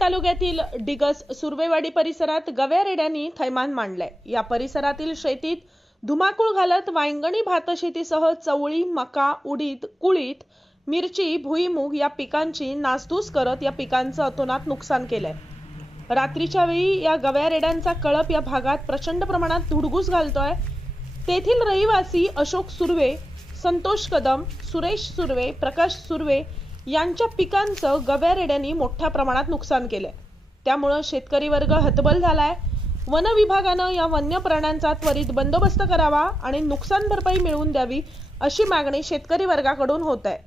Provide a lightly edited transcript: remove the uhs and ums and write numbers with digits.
तालुक्यातील डिगस सुर्वेवाडी परिसरात गव्या रेड्यांनी थैमान मांडलंय। या परिसरातील शेतीत धुमाकूळ घालत वांगणी भातशेतीसह चवळी, मका, उडीद, कुळीथ, मिरची, भुईमूग या पिकांची नासधूस करत या पिकांचं अतोनात नुकसान केलंय। रात्रीच्या वेळी या गव्या रेड्यांचा कळप या भागात प्रचंड प्रमाणात धुडगूस घालतोय। तेथील रहिवासी अशोक सुर्वे, संतोष कदम, सुरेश सुर्वे, प्रकाश सुर्वे यांच्या पिकांचं गव्या रेड्यांनी मोठ्या प्रमाणात नुकसान केलंय। त्यामुळे शेतकरी वर्ग हतबल झालाय। वन विभागानं या वन्य प्राण्यांचा त्वरित बंदोबस्त करावा आणि नुकसान भरपाई मिळवून द्यावी अशी मागणी शेतकरी वर्गाकडून होत आहे।